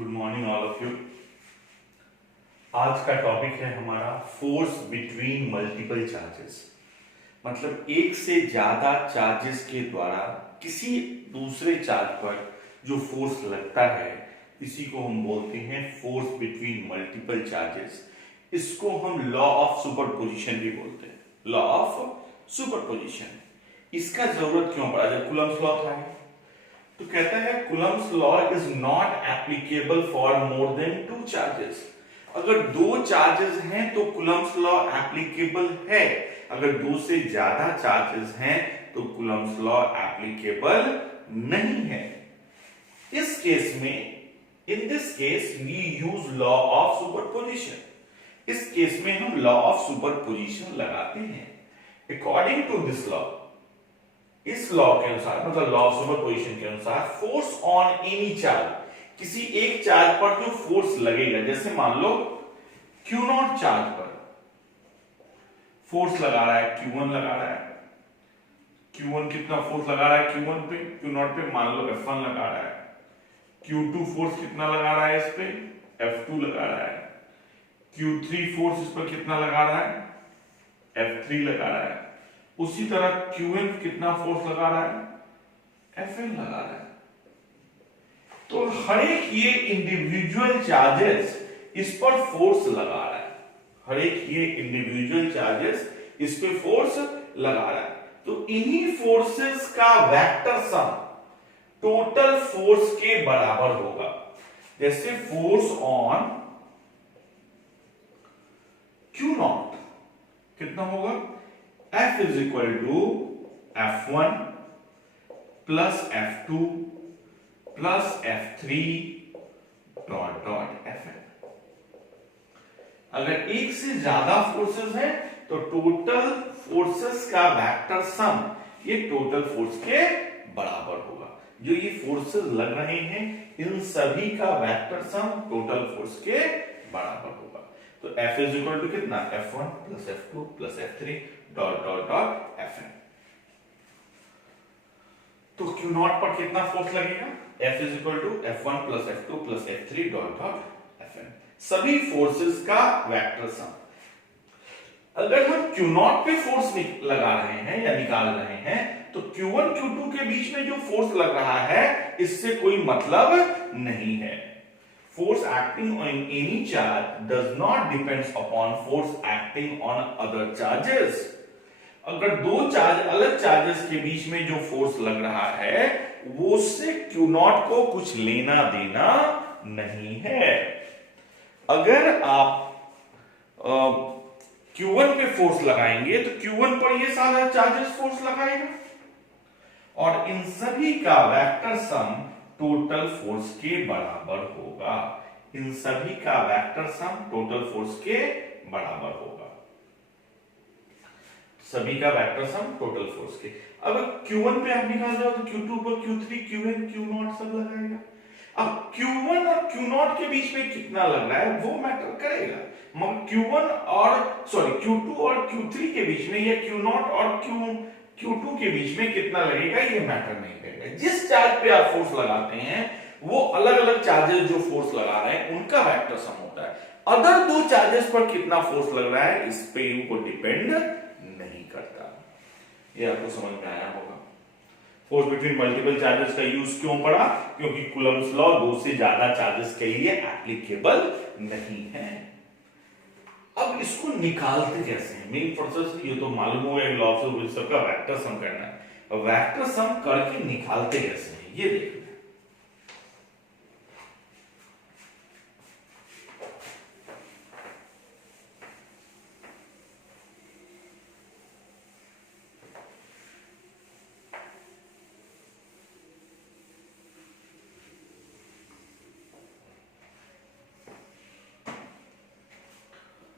Good morning all of you. आज का topic है हमारा फोर्स बिटवीन मल्टीपल चार्जेस। मतलब एक से ज्यादा चार्जेस के द्वारा किसी दूसरे चार्ज पर जो फोर्स लगता है इसी को हम बोलते हैं फोर्स बिटवीन मल्टीपल चार्जेस। इसको हम लॉ ऑफ सुपरपोजिशन भी बोलते हैं, लॉ ऑफ सुपरपोजिशन। इसका जरूरत क्यों पड़ा? जब कूलम्स लॉ था तो कहता है Coulomb's law is not applicable for more than two charges. अगर दो चार्जेस हैं तो कूलम्स लॉ एप्लीकेबल है, अगर दो से ज्यादा चार्जेस हैं तो कूलम्स लॉ एप्लीकेबल नहीं है। इस केस में, in this case we use law of superposition. इस केस में हम लॉ ऑफ सुपरपोजिशन लगाते हैं। अकॉर्डिंग टू दिस लॉ, इस लॉ के अनुसार, मतलब लॉ ऑफ सुपरपोजिशन के अनुसार, फोर्स ऑन एनी चार्ज, किसी एक चार्ज पर जो फोर्स लगेगा, जैसे मान लो Q0 चार्ज पर फोर्स लगा रहा है, Q1 लगा रहा है। Q1 कितना फोर्स लगा रहा है Q1 पे? Q0 पे मान लो F1 लगा रहा है। Q2 फोर्स कितना लगा रहा है इस पे? F2 लगा रहा है। Q3 फोर्स इस पर कितना लगा रहा है? F3 लगा रहा है। उसी तरह Qn कितना फोर्स लगा रहा है? Fn लगा रहा है। तो हर एक ये इंडिविजुअल चार्जेस इस पर फोर्स लगा रहा है, हर एक ये इंडिविजुअल चार्जेस इस पे फोर्स लगा रहा है। तो इन्हीं फोर्सेस का वेक्टर सम टोटल फोर्स के बराबर होगा। जैसे फोर्स ऑन Q0 कितना होगा? F is equal to F1 plus F2 plus F3 dot dot Fn। अगर एक से ज्यादा फोर्सेस हैं तो टोटल फोर्सेस का वेक्टर सम ये टोटल फोर्स के बराबर होगा। जो ये फोर्सेस लग रहे हैं इन सभी का वेक्टर सम टोटल फोर्स के बराबर होगा। तो F is equal to कितना? F1 plus F2 plus F3 dot dot dot Fn। तो Q0 पर कितना फोर्स लगेगा? F is equal to F1 plus F2 plus F3 dot dot Fn। सभी फोर्सेस का वेक्टर सम। अगर हम Q0 पे फोर्स लगा रहे हैं या निकाल रहे हैं तो Q1 Q2 के बीच में जो फोर्स लग रहा है इससे कोई मतलब नहीं है। Force acting on any charge does not depend upon force acting on other charges। अगर दो चार्ज, अलग चार्जेस के बीच में जो फोर्स लग रहा है वो उससे Q0 को कुछ लेना देना नहीं है। अगर आप Q1 पे फोर्स लगाएंगे तो Q1 पर ये सारा चार्जेस फोर्स लगाएगा और इन सभी का वेक्टर सम टोटल फोर्स के बराबर होगा। इन सभी का वेक्टर सम टोटल फोर्स के बराबर होगा। सभी का वेक्टर सम टोटल फोर्स के। अब Q1 पे आप निकाल जाओ तो Q2 पर Q3 Qn Q0 सब लगाएगा। अब Q1 और Q0 के बीच में कितना लग रहा है वो मैटर करेगा, मगर Q2 और Q3 के बीच में या Q0 और Q2 के बीच में कितना लगेगा ये मैटर नहीं करेगा। जिस चार्ज पे आप फोर्स लगाते हैं वो अलग अलग चार्जेस जो फोर्स लगा रहे हैं उनका वेक्टर सम होता है। अदर दो चार्जेस पर कितना फोर्स लग रहा है इस पे इनको डिपेंड नहीं करता। ये आपको समझ में आया होगा। फोर्स बिटवीन मल्टीपल चार्जेस का यूज क्यों पड़ा? क्योंकि कूलम्स लॉ दो से ज्यादा चार्जेस के लिए एप्लीकेबल नहीं है। अब इसको निकालते कैसे हैं? मेन प्रोसेस ये तो मालूम हो गया, लॉ ऑफ सुपरपोजिशन का वेक्टर सम करना है। वेक्टर सम करके निकालते कैसे हैं ये देखते हैं।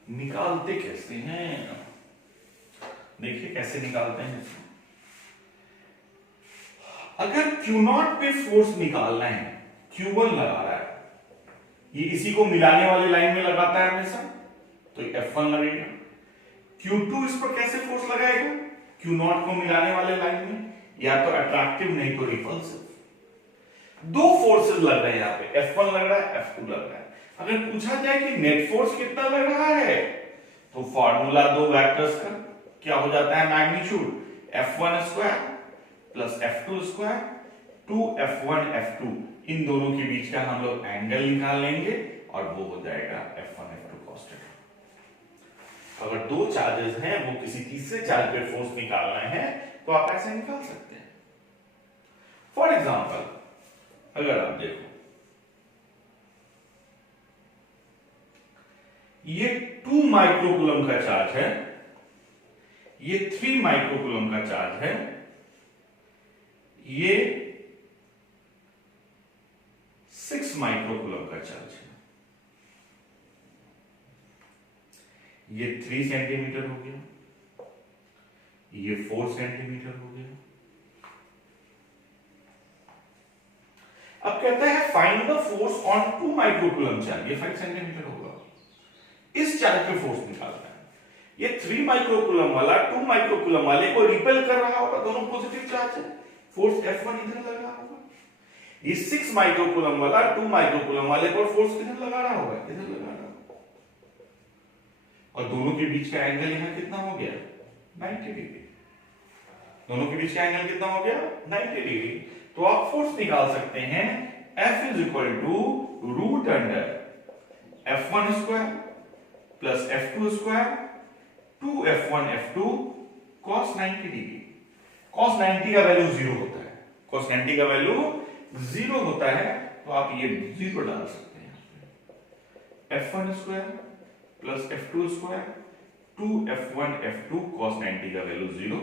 निकालते कैसे हैं देखिए कैसे निकालते हैं। अगर Q0 पे फोर्स निकालना है, Q1 लगा रहा है, ये इसी को मिलाने वाली लाइन में लगाता है हमेशा, तो F1 लगेगा। Q2 इस पर कैसे फोर्स लगाएगा? Q0 को मिलाने वाले लाइन में, या तो अट्रैक्टिव नहीं तो रिपल्सिव। दो फोर्सेस लग रहे हैं यहाँ पे, F1 लग रहा है, F2 लग रहा है। अगर पूछा जाए कि नेट फोर्स कितना लग रहा है, तो फॉर्मूला दो वेक्टर्स का क्या हो जाता है, magnitude F1 square plus F2 square 2F1 F2, इन दोनों के बीच का हम लोग एंगल निकाल लेंगे और वो हो जाएगा F1 F2 cos थीटा। अगर दो चार्जेस हैं, वो किसी तीसरे चार्ज पे फोर्स निकालना है तो आप ऐसे निकाल सकते हैं। फॉर एग्जाम्पल अगर आप देखो ये 2 माइक्रोकूलम का चार्ज है, ये 3 माइक्रोकूलम का चार्ज है, ये 6 माइक्रोकूलम का चार्ज है, ये 3 सेंटीमीटर हो गया, ये 4 सेंटीमीटर हो गया। अब कहता है find the force on 2 microcoulomb charge, ये 5 सेंटीमीटर होगा, इस चार्ज पे फोर्स निकालना है। ये 3 माइक्रोकूलम वाला 2 माइक्रोकूलम वाले को रिपेल कर रहा होगा, दोनों पॉजिटिव चार्ज है, फोर्स F1 इधर लग रहा होगा। ये 6 माइक्रोकूलम वाला 2 माइक्रोकूलम वाले को फोर्स किधर लगा रहा होगा, इधर लगा रहा होगा, और दोनों के बीच का एंगल यहां कितना हो गया, 90 डिग्री। दोनों के बीच का एंगल कितना हो गया, 90 डिग्री। तो आप फोर्स निकाल सकते हैं F is equal to root under F1 square plus F2 square 2F1 F2 cos 90 degree. cos 90 का वैल्यू 0 होता है, cos 90 का वैल्यू 0 होता है, तो आप ये 0 डाल सकते हैं। F1 square plus F2 square 2F1 F2 cos 90 का value 0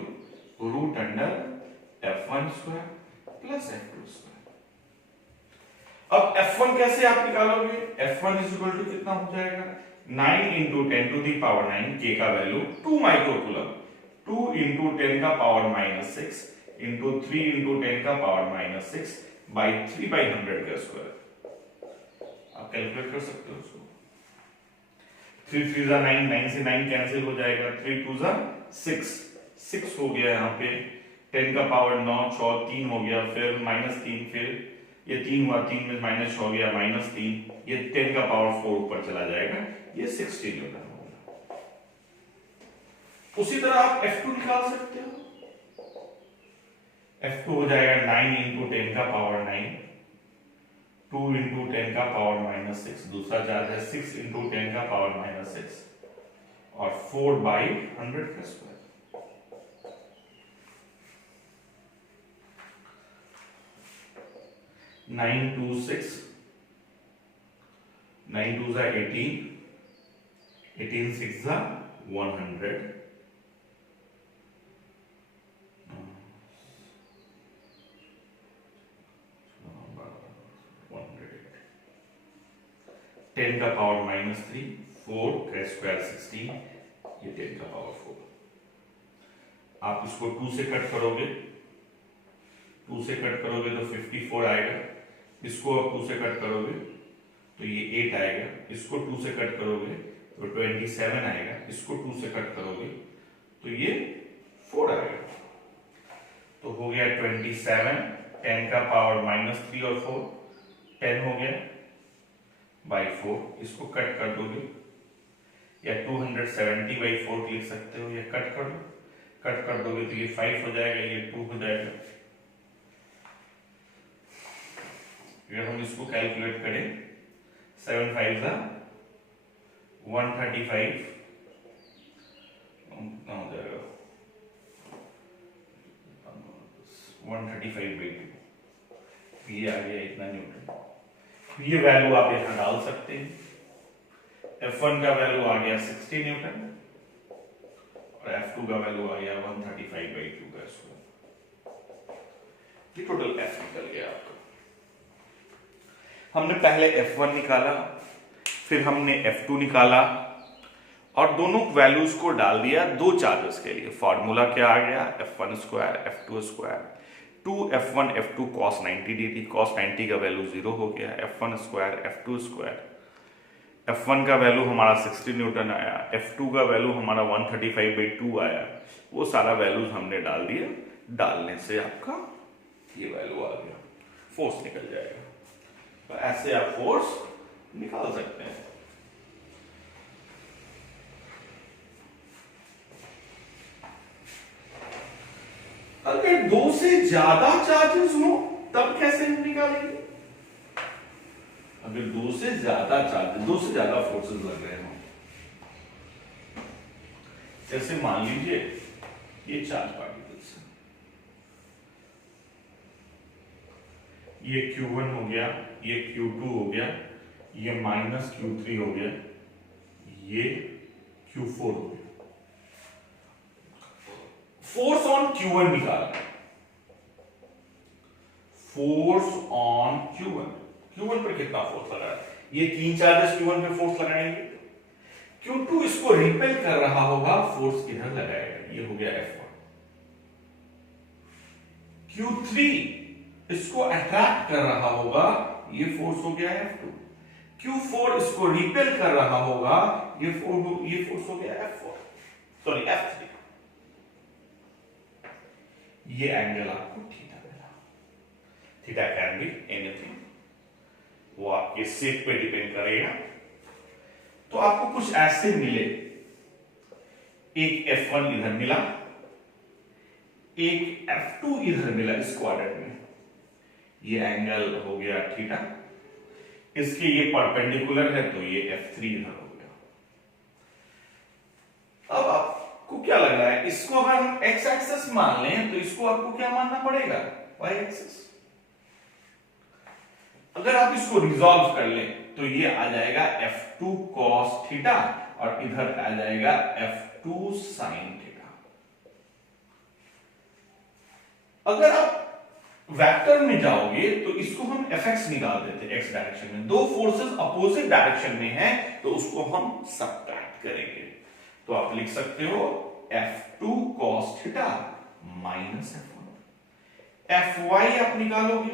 root under F1 square plus F2 square. अब F1 कैसे आप निकालोगे, F1 इज इक्वल टू कितना हो जाएगा, 9 इंटू 10 टू दी पावर 9, के का वैल्यू 2 माइक्रोकूलम, 2 इंटू 10 का पावर माइनस 6 इंटू 3 इंटू 10 का पावर माइनस 6 बाई 3 बाई 100 का स्क्वायर। आप कैलकुलेट कर सकते हो उसको, 3 3 जा 9, 9 से 9 कैंसिल हो जाएगा, 3 2 जा 6 हो गया, यहाँ पे 10 का पावर 9 6 3 हो गया, फिर माइनस 3, फिर ये 3 हुआ, 3 में माइनस हो गया माइनस 3, ये 10 का पावर 4 ऊपर चला जाएगा, ये 60 न्यूटन होगा। उसी तरह आप F2 निकाल सकते हो, F2 हो जाएगा 9 इंटू 10 का पावर 9, 2 इंटू 10 का पावर माइनस 6, दूसरा चार्ज है 6 इंटू 10 का पावर माइनस 6 और 4 बाई 100 का स्क्वायर। 9 2 6, 9 2 जा 18, 18 6 जा 100, 10 का पावर माइनस 3, 4 का स्क्वायर 16, ये 10 का पावर 4। आप इसको 2 से कट करोगे, 2 से कट करोगे तो 54 आएगा, इसको आप 2 से कट करोगे तो ये 8 आएगा, इसको 2 से कट करोगे तो 27 आएगा, इसको 2 से कट करोगे तो ये 4 आएगा। तो हो गया 27, 10 का पावर माइनस 3 और 4, 10 हो गया बाई 4, इसको कट कर दोगे या 270 बाई 4 लिख सकते हो, या कट कर दो, कट कर दोगे तो ये 5 हो जाएगा, ये 2 हो जाएगा। अगर हम इसको कैलकुलेट करें 7 5 जा 135, कितना हो जाएगा 135 बाई 2, ये आ गया इतना न्यूटन। ये वैल्यू आप यहां डाल सकते हैं, F1 का वैल्यू आ गया 60 न्यूटन और F2 का वैल्यू आ गया 135 बाई 2 का स्क्वायर। ये टोटल F निकल गया आपका। हमने पहले F1 निकाला, फिर हमने F2 निकाला और दोनों वैल्यूज को डाल दिया दो चार्जेस के लिए। फॉर्मूला क्या आ गया, F1 square F2 square 2F1 F2 cos 90 degree, cos 90 का वैल्यू 0 हो गया, F1 square F2 square, F1 का वैल्यू हमारा 60 न्यूटन आया, F2 का वैल्यू हमारा 135 बाई 2 आया, वो सारा वैल्यूज हमने डाल दिया। डालने से आपका ये वैल्यू आ गया फोर्स निकल जाएगा। तो ऐसे आप फोर्स निकाल सकते हैं। अगर दो से ज्यादा चार्जेस हो तब कैसे हम निकालेंगे? अगर दो से ज्यादा चार्जेस, दो से ज्यादा फोर्सेस लग रहे हो, जैसे मान लीजिए ये चार्ज पार्टिकल्स है, ये Q1 हो गया, ये Q2 हो गया, ये -Q3 हो गया, ये Q4 हो गया। फोर्स ऑन Q1 निकालना है। फोर्स ऑन Q1 पर कितना फोर्स लगा है? ये तीन चार्जेस Q1 पे फोर्स लगाएंगे, Q2 इसको रिपेल कर रहा होगा, फोर्स किधर लगाएगा? ये हो गया F1। Q3 इसको अट्रैक्ट कर रहा होगा, ये फोर्स हो गया F2। Q4 इसको रिपेल कर रहा होगा, ये फोर्स हो गया F4, सॉरी F3। ये एंगल आपको थीटा मिला। थीटा कैन बी एनीथिंग, वो आपके शेप पे डिपेंड करेगा। तो आपको कुछ ऐसे मिले, एक F1 इधर मिला, एक F2 इधर मिला इस क्वाड्रेंट में, ये एंगल हो गया थीटा, इसके ये परपेंडिकुलर है तो ये F3 इधर हो गया। अब आपको क्या लग रहा है, इसको अगर हम x एक्सिस मान लें तो इसको आपको क्या मानना पड़ेगा? y axis. अगर आप इसको रिजॉल्व कर लें तो ये आ जाएगा F2 cos थीटा और इधर आ जाएगा F2 sin थीटा। अगर आप वेक्टर में जाओगे तो इसको हम fx निकाल देते हैं x डायरेक्शन में। दो फोर्सेस अपोजिट डायरेक्शन में हैं तो उसको हम सब्ट्रैक्ट करेंगे। तो आप लिख सकते हो F2 cos theta minus F1। Fy आप निकालोगे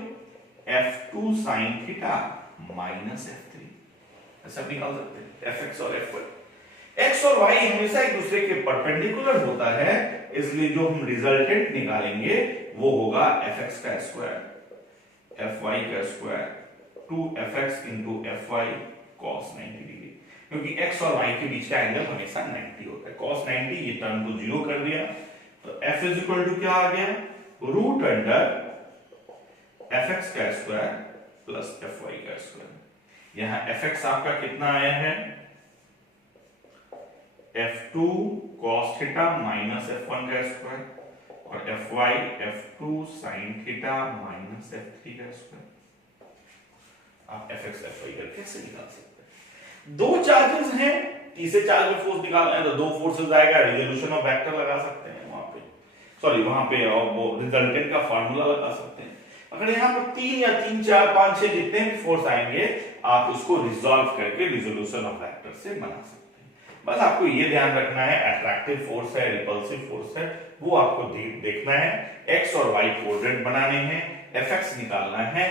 F2 sin theta minus F3। ऐसा निकाल सकते हैं Fx और Fy। x और y हमेशा एक दूसरे के परपेंडिकुलर होता है, इसलिए जो हम रिजल्टेंट निकालेंगे वो होगा fx का स्क्वायर fy का square 2fx into fy cos 90 degree, क्योंकि x और y के बीच का एंगल हमेशा 90 होता है। cos 90 ये टर्म को जीरो कर दिया तो f इज इक्वल टू क्या आ गया? रूट अंडर fx का स्क्वायर प्लस fy का स्क्वायर। यहां fx आपका कितना आया है? F2 cos theta minus F1 का स्क्वायर और Fy F2 sin theta minus F3 का स्क्वायर। आप Fx Fy कैसे निकाल सकते हैं? दो चार्जेस हैं, तीसरे चार्ज में फोर्स निकालना है तो दो फोर्सेस आएगा, रिजोल्यूशन ऑफ वेक्टर लगा सकते हैं वहां पे, सॉरी वहां पे वो रिजल्टेंट का फार्मूला लगा सकते हैं। अगर यहाँ पर 3 या 3 4 5 6 जितने भी फोर्स आएंगे आप उसको रिजॉल्व करके रिजोल्यूशन ऑफ वेक्टर से बना सकते हैं। बस आपको ये ध्यान रखना है, अट्रैक्टिव फोर्स है, रिपल्सिव फोर्स है, वो आपको देखना है। x और y कोऑर्डिनेट बनाने हैं, fx निकालना है,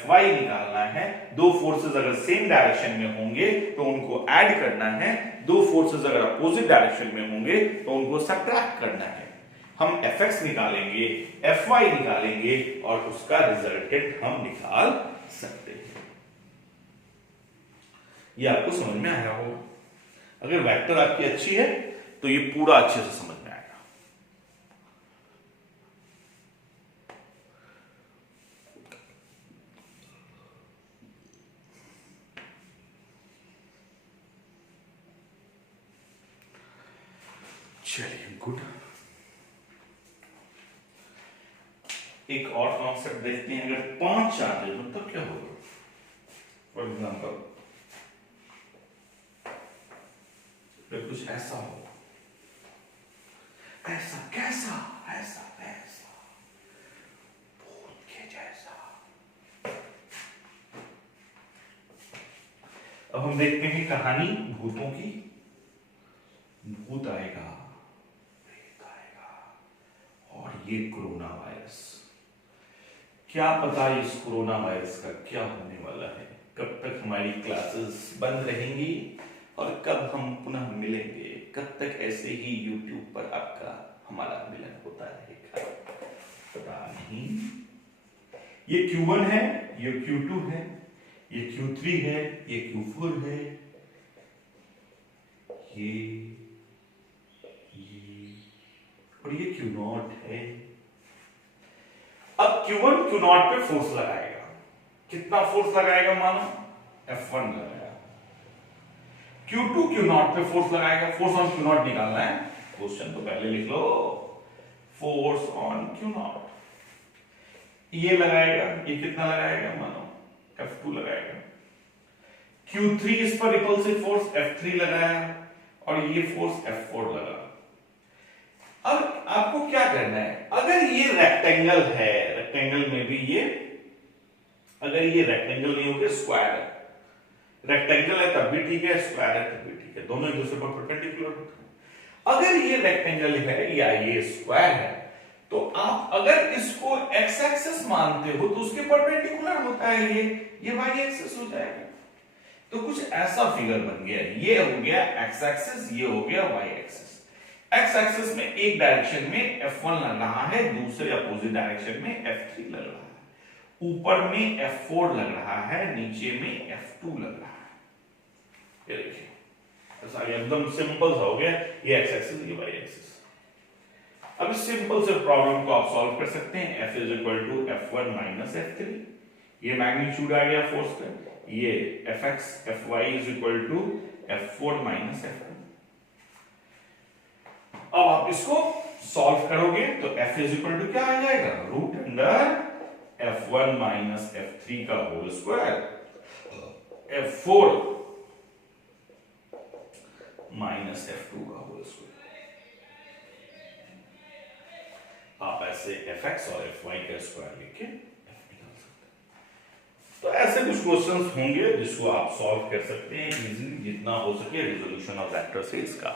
fy निकालना है। दो फोर्सेस अगर सेम डायरेक्शन में होंगे तो उनको ऐड करना है, दो फोर्सेस अगर अपोजिट डायरेक्शन में होंगे तो उनको सब्ट्रैक्ट करना है। हम fx निकालेंगे, fy निकालेंगे और उसका रिजल्टेंट हम निकाल सकते हैं। ये आपको समझ में आया होगा। अगर वेक्टर आपकी अच्छी है तो ये पूरा अच्छे से समझ में आएगा। चलिए गुड। एक और कॉन्सेप्ट देखते हैं। अगर 5 चार्जेस हो तब क्या होगा? फॉर एग्जाम्पल कुछ ऐसा हो, ऐसा कैसा, ऐसा ऐसा भूत के जैसा। अब हम देखते हैं कहानी भूतों की। भूत आएगा, प्रेत आएगा और ये कोरोना वायरस। क्या पता इस कोरोना वायरस का क्या होने वाला है, कब तक हमारी क्लासेस बंद रहेंगी और कब हम पुनः मिलेंगे, कब तक ऐसे ही YouTube पर आपका हमारा मिलन होता रहेगा, पता नहीं। ये Q1 है, ये Q2 है, ये Q3 है, ये Q4 है, ये और ये Q0 है। अब Q1 Q0 पे फोर्स लगाएगा, कितना फोर्स लगाएगा मानो F1 लगाएगा। Q2 Q0 पे फोर्स लगाएगा, फोर्स ऑन Q0 निकालना है, क्वेश्चन तो पहले लिख लो, फोर्स ऑन Q0 ये लगाएगा, ये कितना लगाएगा मानो F2 लगाएगा। Q3 इस पर रिपल्सिव फोर्स F3 लगाया और ये फोर्स F4 लगा। अब आपको क्या करना है, अगर ये रेक्टेंगल है, रेक्टेंगल में भी ये, अगर ये रेक्टेंगल नहीं होगा स्क्वायर है, रेक्टेंगल है तब भी ठीक है, स्क्वायर है तब भी ठीक है, दोनों एक दूसरे पर परपेंडिकुलर होते हैं। अगर ये रेक्टेंगल है या ये स्क्वायर है तो आप अगर इसको एक्स एक्सिस मानते हो तो उसके परपेंडिकुलर होता है, ये वाई एक्सिस हो जाएगा। तो कुछ ऐसा फिगर बन गया, ये हो गया एक्स एक्सिस, ये हो गया वाई एक्सिस। एक्स एक्सिस में एक डायरेक्शन में F1 लग रहा है, दूसरे अपोजिट डायरेक्शन में F3 लग रहा है, ऊपर में F4 लग रहा है, नीचे में F2 लग रहा है। ये देखिए ऐसा एकदम सिंपल सा हो गया, ये एक्स एक्सिस, ये वाई एक्सिस। अब इस सिंपल से प्रॉब्लम को आप सॉल्व कर सकते हैं। F is equal to F1 minus F3, ये मैग्नीट्यूड आ गया फोर्स का, ये Fx Fy is equal to F4 minus F2। अब आप इसको सॉल्व करोगे तो F इज इक्वल टू क्या आ जाएगा, root under F1 minus F3 का whole square, F4 minus F2 का होल स्क्वायर। आप ऐसे Fx और Fy का स्क्वायर लेके F निकाल सकते हैं। तो ऐसे कुछ क्वेश्चंस होंगे जिसको आप सॉल्व कर सकते हैं इजीली, जितना हो सके रिजोल्यूशन ऑफ वेक्टर से इसका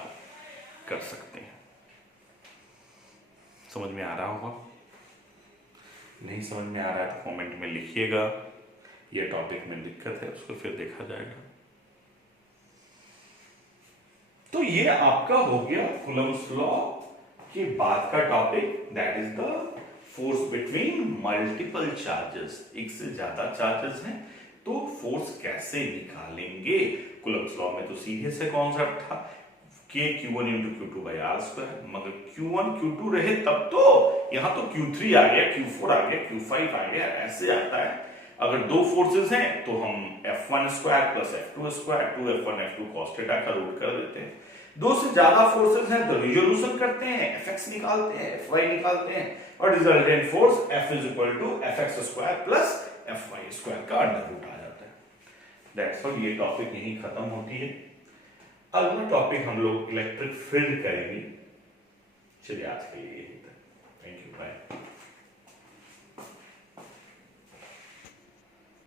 कर सकते हैं। समझ में आ रहा होगा, नहीं समझ में आ रहा है तो कमेंट में लिखिएगा, ये टॉपिक में दिक्कत है उसको फिर देखा जाएगा। तो ये आपका हो गया कूलम्ब्स लॉ के बाद का topic, that is the force between multiple charges. एक से ज्यादा चार्जेस हैं तो फोर्स कैसे निकालेंगे। कूलम्ब्स लॉ में तो सीधे से कॉन्सेप्ट था K Q1 into Q2 by R square, मगर Q1 Q2 रहे तब तो यहां तो Q3 आ गया, Q4 आ गया, Q5 आ गया, ऐसे आता है। अगर दो फोर्सेस हैं तो हम F1 square plus F2 square 2F1 F2 cos theta का रूट कर देते हैं। दो से ज्यादा फोर्सेस हैं तो रिजोल्यूशन करते हैं, Fx निकालते हैं, Fy निकालते हैं और resultant force F is equal to Fx square plus Fy square का अंडर रूट आ जाता है। दैट्स ऑल, ये टॉपिक यहीं खत्म होती है। अगला टॉपिक हम लोग इलेक्ट्रिक फील्ड करेंगे। चलिए आज के लिए यही तक, थैंक यू, बाय।